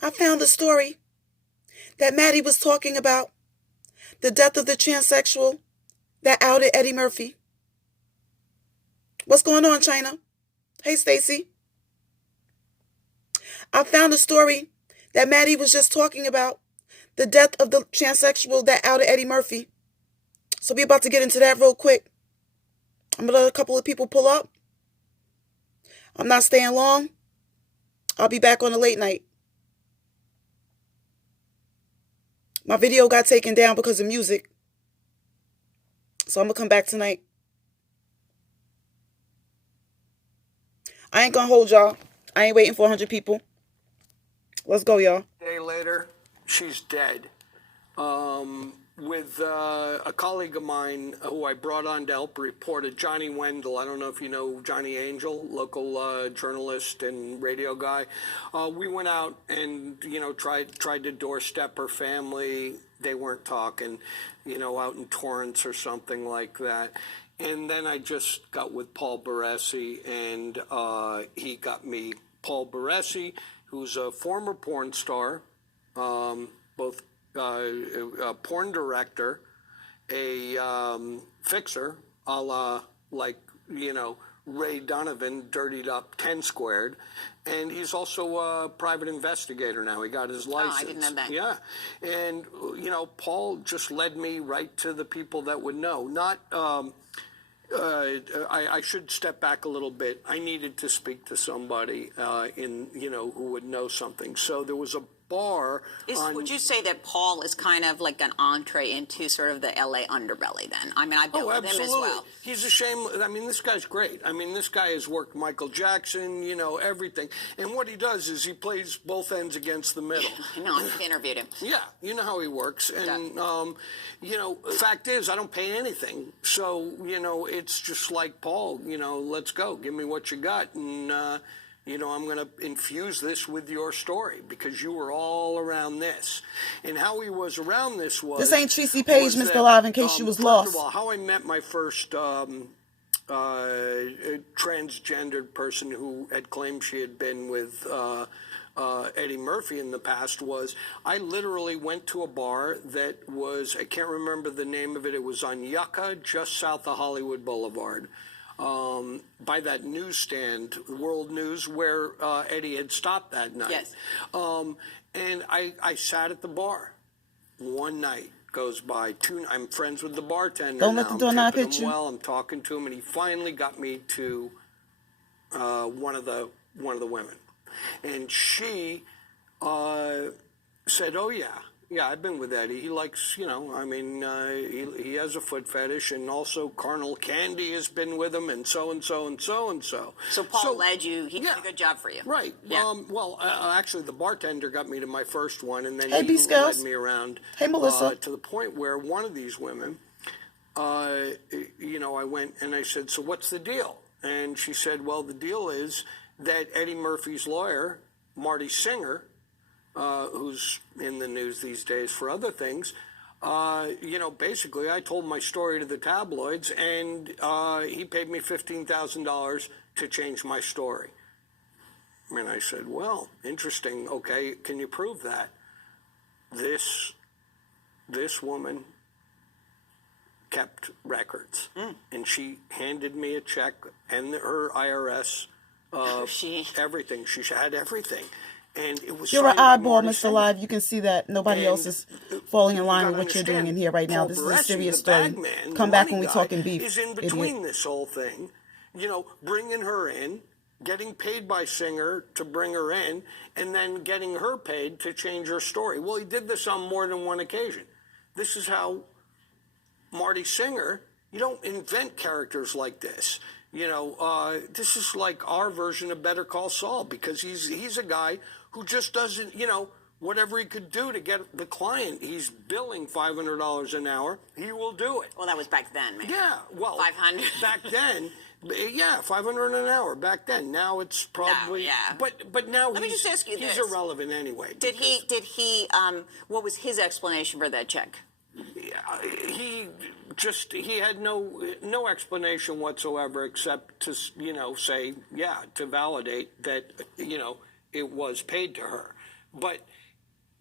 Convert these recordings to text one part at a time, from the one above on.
I found a story that Maddie was talking about, the death of the transsexual that outed Eddie Murphy. What's going on, China? Hey, Stacy. I found a story that Maddie was just talking about, the death of the transsexual that outed Eddie Murphy. So we're about to get into that real quick. I'm going to let a couple of people pull up. I'm not staying long. I'll be back on the late night. My video got taken down because of music. So I'm going to come back tonight. I ain't going to hold y'all. I ain't waiting for 100 people. Let's go, y'all. A day later, she's dead. With a colleague of mine who I brought on to help report it, Johnny Wendell. I don't know if you know Johnny Angel, local journalist and radio guy. We went out and, tried to doorstep her family. They weren't talking, out in Torrance or something like that. And then I just got with Paul Baresi, and he got me Paul Baresi, who's a former porn star, both a porn director, a fixer, a la, Ray Donovan, dirtied up 10 squared. And he's also a private investigator now. He got his license. Oh, I didn't know that. Yeah. And, Paul just led me right to the people that would know. Not... I should step back a little bit. I needed to speak to somebody who would know something. So there was a bar. Would you say that Paul is kind of like an entree into sort of the LA underbelly then? I mean, I've been with him as well. He's a shame. I mean, this guy's great. I mean, this guy has worked Michael Jackson, everything. And what he does is he plays both ends against the middle. I know, I've interviewed him. Yeah, you know how he works. And, fact is, I don't pay anything. So, it's just like, Paul, let's go. Give me what you got. And, I'm going to infuse this with your story because you were all around this. And how he was around this was... This ain't TREECEY Page, Mr. Live, in case you was lost. First of all, how I met my first transgendered person who had claimed she had been with Eddie Murphy in the past was I literally went to a bar that was, I can't remember the name of it, it was on Yucca, just south of Hollywood Boulevard. By that newsstand, World News, where Eddie had stopped that night. Yes. And I sat at the bar. One night goes by. I'm friends with the bartender. Don't let the door knock hit you. Well, I'm talking to him, and he finally got me to one of the women, and she said, "Oh yeah. Yeah, I've been with Eddie. He likes, he has a foot fetish, and also Carnal Candy has been with him, and so and so and so and so." So Paul led you. He did a good job for you. Right. Yeah. Actually, the bartender got me to my first one, and then Hey, he led me around. Hey, Melissa. To the point where one of these women, I went and I said, "So what's the deal?" And she said, "Well, the deal is that Eddie Murphy's lawyer, Marty Singer, who's in the news these days for other things, basically I told my story to the tabloids, and he paid me $15,000 to change my story." And I said, "Well, interesting. Okay, can you prove that?" This woman kept records, and she handed me a check and her IRS, everything. She had everything. And it was You're an oddball, Mr. Live. You can see that nobody else is falling in line with what you're doing in here right now. This is a serious story. Come back when we talking beef. Is in between this whole thing, bringing her in, getting paid by Singer to bring her in, and then getting her paid to change her story. Well, he did this on more than one occasion. This is how Marty Singer, you don't invent characters like this. This is like our version of Better Call Saul, because he's a guy who just doesn't, whatever he could do to get the client. He's billing $500 an hour. He will do it. Well, that was back then, man. Yeah, well, 500. Back then, yeah, $500 an hour back then. Now it's probably, yeah. But now Let me just ask you he's this. irrelevant anyway. Did he? What was his explanation for that check? He had no explanation whatsoever except to say, to validate that, it was paid to her. But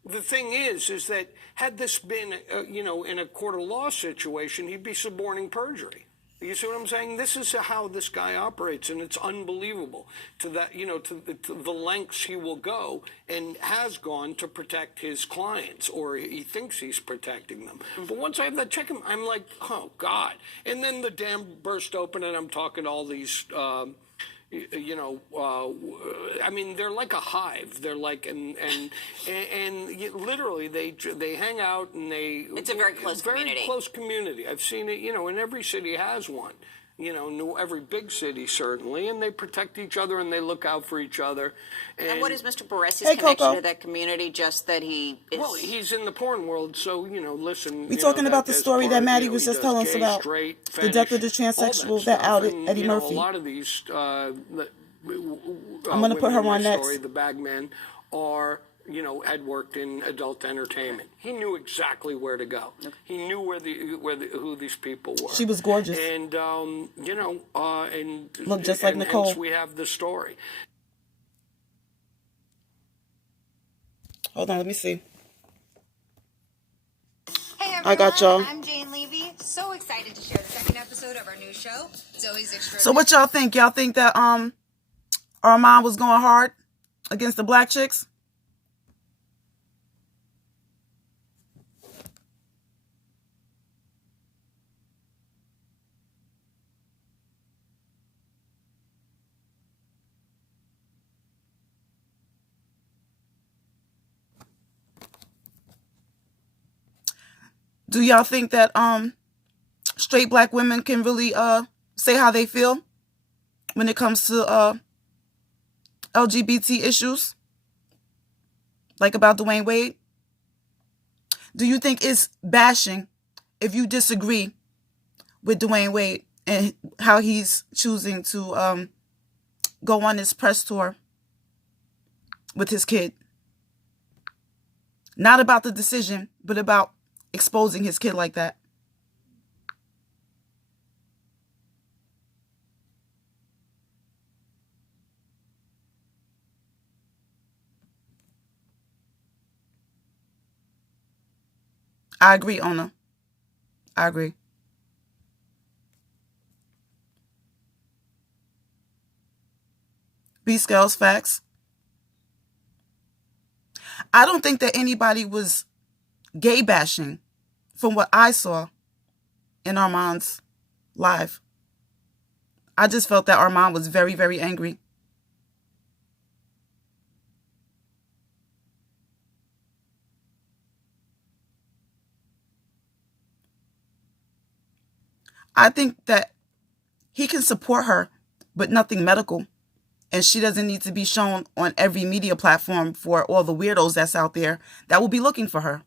the thing is that had this been, in a court of law situation, he'd be suborning perjury. You see what I'm saying? This is how this guy operates, and it's unbelievable to that, to the lengths he will go and has gone to protect his clients, or he thinks he's protecting them. But once I have that check, I'm like, oh God! And then the dam burst open, and I'm talking to all these. I mean, they're like a hive. They're like, and literally they hang out and they. It's a very close community. Very close community. I've seen it. And every city has one. Every big city certainly, and they protect each other and they look out for each other. And what is Mr. Baresi's connection to that community? Just that he is... Well, he's in the porn world, so, listen... We're talking about the story that Maddie was just telling us about, the death of the transsexual that outed Eddie Murphy. A lot of these... I'm going to put her on next. Story, the bagmen are... had worked in adult entertainment. He knew exactly where to go. He knew who these people were. She was gorgeous. And, and looked just like Nicole. Hence we have the story. Hold on, let me see. Hey everyone, I got y'all. I'm Jane Levy. So excited to share the second episode of our new show, Zoe's Extraordinary. So what y'all think? Y'all think that Armon was going hard against the black chicks? Do y'all think that straight black women can really say how they feel when it comes to LGBT issues? Like about Dwayne Wade? Do you think it's bashing if you disagree with Dwayne Wade and how he's choosing to go on his press tour with his kid? Not about the decision, but about exposing his kid like that. I agree, Ona. I agree. B-Scales, facts. I don't think that anybody was gay bashing from what I saw in Armon's live. I just felt that Armon was very, very angry. I think that he can support her, but nothing medical. And she doesn't need to be shown on every media platform for all the weirdos that's out there that will be looking for her.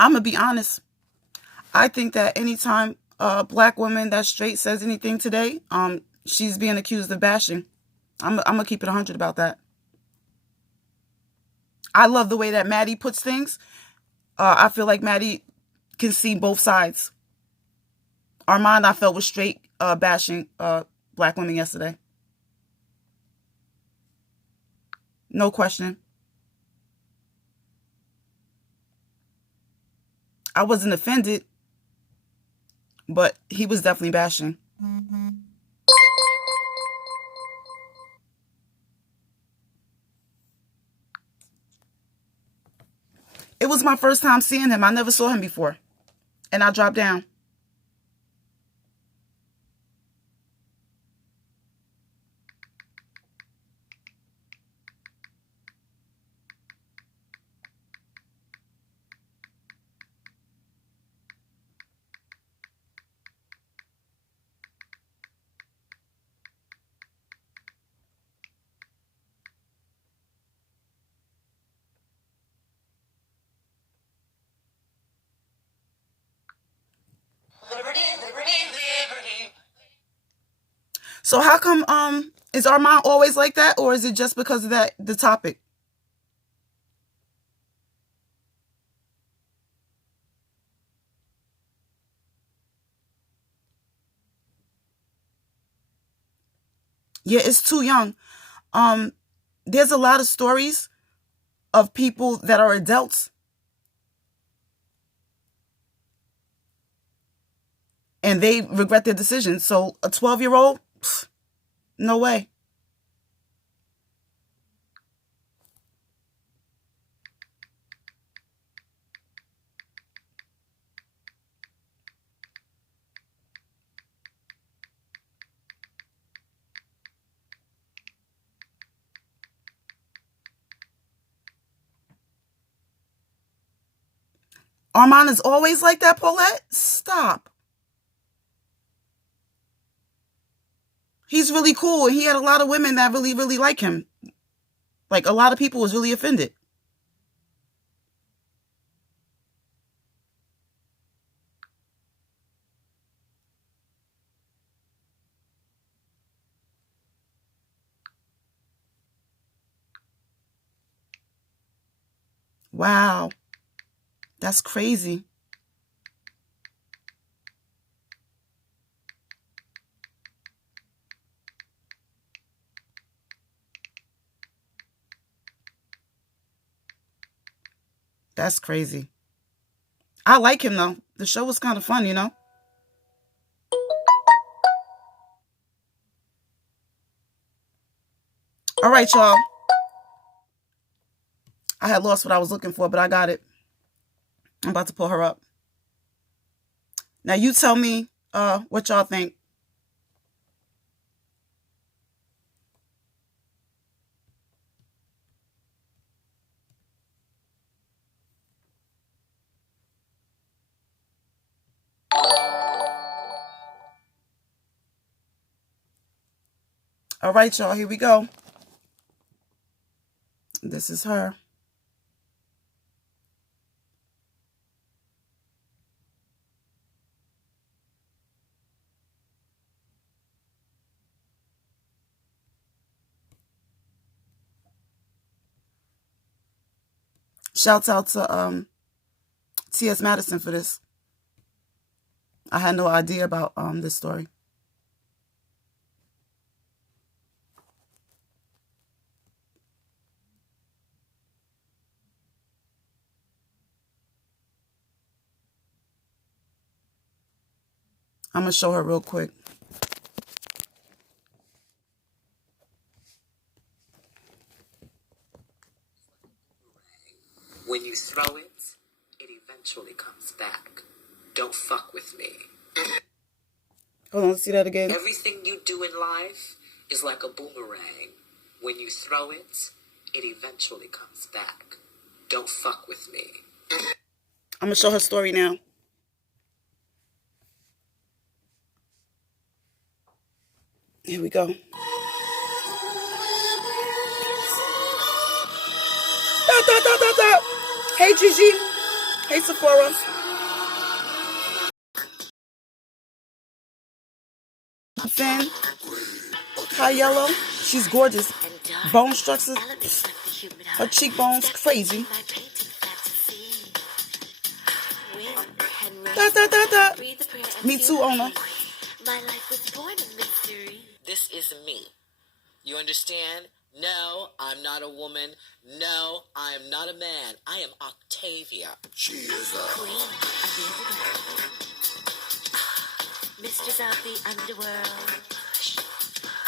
I'm going to be honest. I think that anytime a black woman that's straight says anything today, she's being accused of bashing. I'm going to keep it 100 about that. I love the way that Maddie puts things. I feel like Maddie can see both sides. Armon, I felt, was straight bashing black women yesterday. No question. I wasn't offended, but he was definitely bashing. It was my first time seeing him. I never saw him before. And I dropped down. So how come is Armon always like that, or is it just because of the topic? Yeah, it's too young. There's a lot of stories of people that are adults and they regret their decisions. So a 12-year-old, no way. Armon is always like that, Paulette? Stop. He's really cool. And he had a lot of women that really, really like him. Like, a lot of people was really offended. Wow. That's crazy. That's crazy. I like him, though. The show was kind of fun, you know? All right, y'all. I had lost what I was looking for, but I got it. I'm about to pull her up. Now, you tell me what y'all think. All right, y'all, here we go. This is her. Shouts out to T.S. Madison for this. I had no idea about this story. I'm going to show her real quick. When you throw it, it eventually comes back. Don't fuck with me. Hold on, let's see that again. Everything you do in life is like a boomerang. When you throw it, it eventually comes back. Don't fuck with me. I'm going to show her story now. Here we go. Da, da, da, da, da. Hey, Gigi. Hey, Sephora. Fan. Hi, Yellow. She's gorgeous. Bone structures. Her cheekbones crazy. Da, da, da, da. Me too, owner. My life was born in mystery. This is me. You understand? No, I'm not a woman. No, I am not a man. I am Octavia. She is a queen of the underworld. Mistress of the underworld.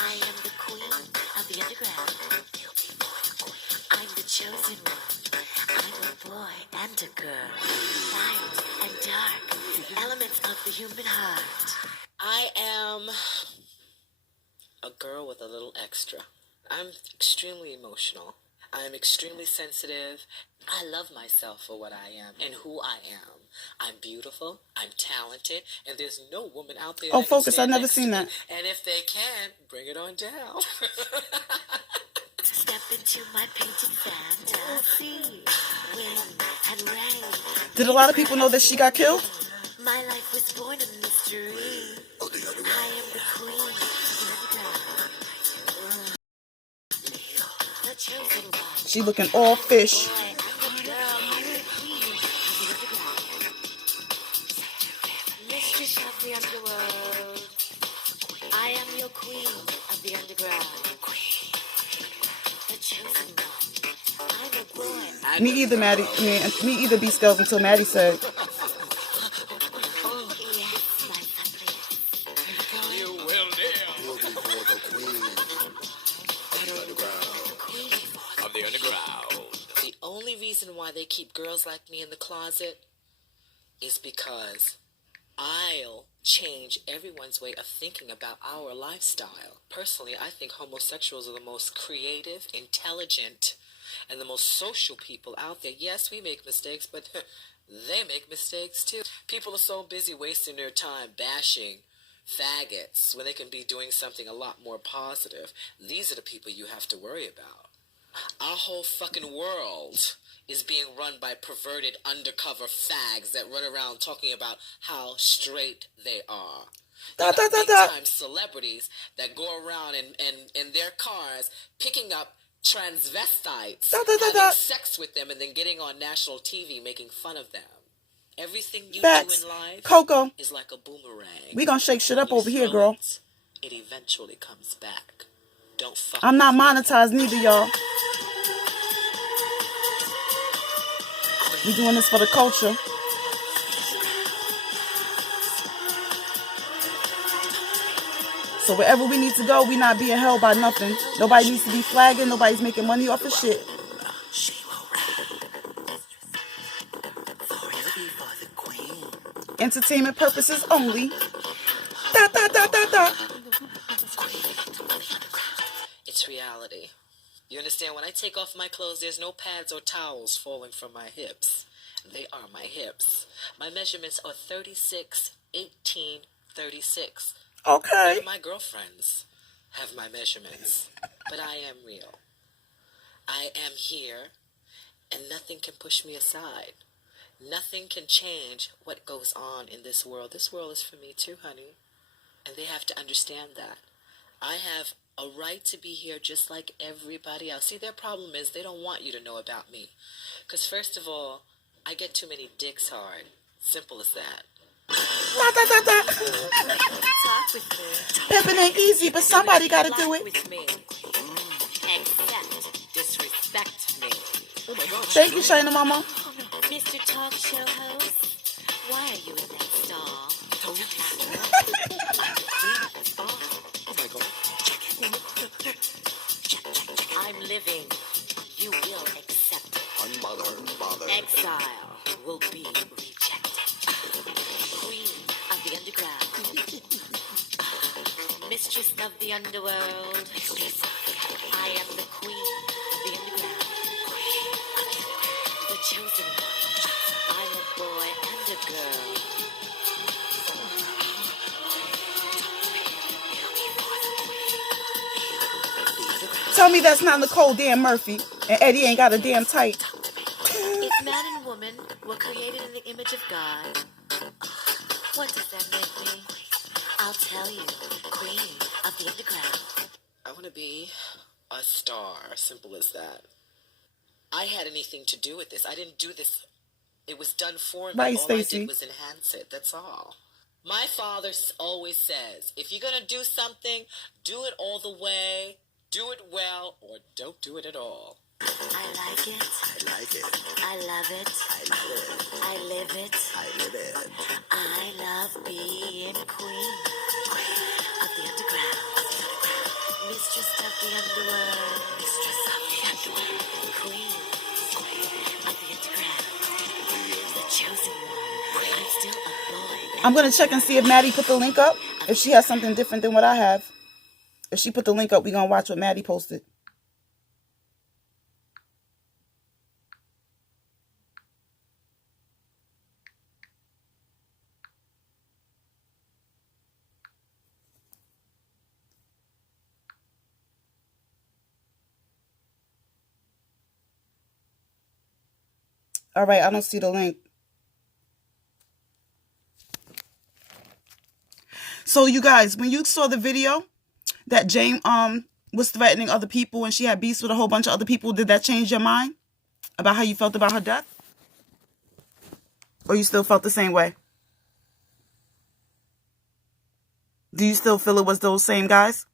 I am the queen of the underground. I'm the chosen one. I'm a boy and a girl. Light and dark. Elements of the human heart. I am a girl with a little extra. I'm extremely emotional. I'm extremely sensitive. I love myself for what I am and who I am. I'm beautiful, I'm talented, and there's no woman out there Oh, that can Focus, stand I've never next seen to that. me. And if they can, bring it on down. Step into my painted fantasy. Wind and rain. Did a lot of people know that she got killed? My life was born in mystery. I am the queen. chosen one. She looking all fish. Boy, I'm the girl, I'm the queen of the underground. Mistress of the underworld. I am your queen of the underground. The chosen one. I'm a boy. Me either, Maddie. Me either, B-Skills, until Maddie said. Yes, my lovely. You will deal of the underground. The only reason why they keep girls like me in the closet is because I'll change everyone's way of thinking about our lifestyle. Personally, I think homosexuals are the most creative, intelligent, and the most social people out there. Yes, we make mistakes, but they make mistakes too. People are so busy wasting their time bashing faggots when they can be doing something a lot more positive. These are the people you have to worry about. Our whole fucking world is being run by perverted undercover fags that run around talking about how straight they are. Big-time celebrities that go around in their cars picking up transvestites, having sex with them, and then getting on national TV making fun of them. Everything you do in life Coco, is like a boomerang. we gonna shake shit up over here, girl. It eventually comes back. Don't fuck. I'm not monetized neither, y'all. We doing this for the culture. So wherever we need to go, we not being held by nothing. Nobody needs to be flagging. Nobody's making money off of shit. Entertainment purposes only. Da da da da da. It's reality. You understand? When I take off my clothes, there's no pads or towels falling from my hips. They are my hips. My measurements are 36, 18, 36. Okay. None of my girlfriends have my measurements, but I am real. I am here, and nothing can push me aside. Nothing can change what goes on in this world. This world is for me too, honey, and they have to understand that. I have a right to be here just like everybody else. See, their problem is they don't want you to know about me. Because first of all, I get too many dicks hard. Simple as that. Da da da da. Talk with me. Pimping ain't easy, but somebody gotta do it. With me. Except disrespect me. Thank you, Shayna Mama. Mr. Talk Show host, why are you in that stall? I'm living. You will accept it. Exile will be rejected. Queen of the underground. Mistress of the underworld. I am the queen of the underground. The chosen one. I'm a boy and a girl. Tell me that's not Nicole Dan Murphy and Eddie ain't got a damn tight. If man and woman were created in the image of God, what does that make me? I'll tell you, queen of the underground. I want to be a star. Simple as that. I had anything to do with this. I didn't do this. It was done for me. Right, all Stacey. I did was enhance it. That's all. My father always says, if you're going to do something, do it all the way, do it well, or don't do it at all. I like it. I like it. I love it. I love it. I live it. I live it. I love being queen of the underground. Mistress of the underworld. Mistress of the underworld. Queen of the underground. The chosen one. I'm still a boy. I'm gonna check and see if Maddie put the link up. If she has something different than what I have. If she put the link up, we're gonna watch what Maddie posted. All right, I don't see the link. So you guys, when you saw the video that James was threatening other people and she had beefs with a whole bunch of other people, did that change your mind about how you felt about her death? Or you still felt the same way? Do you still feel it was those same guys?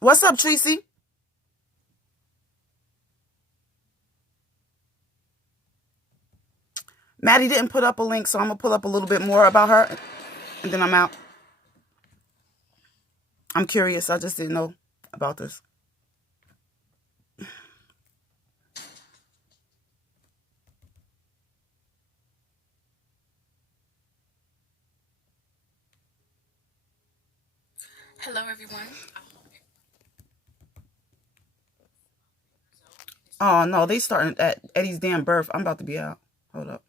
What's up, TREECEY? Maddie didn't put up a link, so I'm going to pull up a little bit more about her, and then I'm out. I'm curious. I just didn't know about this. Hello, everyone. Oh, no, they starting at Eddie's damn birth. I'm about to be out. Hold up.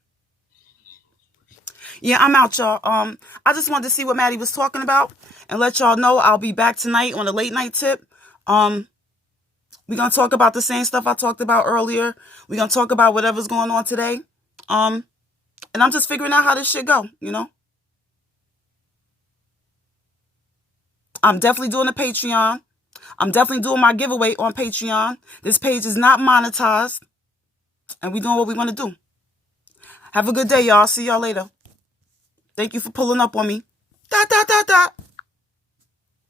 Yeah, I'm out, y'all. I just wanted to see what Maddie was talking about and let y'all know I'll be back tonight on a late night tip. We're going to talk about the same stuff I talked about earlier. We're going to talk about whatever's going on today. And I'm just figuring out how this shit go, you know? I'm definitely doing a Patreon. I'm definitely doing my giveaway on Patreon. This page is not monetized. And we're doing what we want to do. Have a good day, y'all. See y'all later. Thank you for pulling up on me. Dot, dot, dot, dot.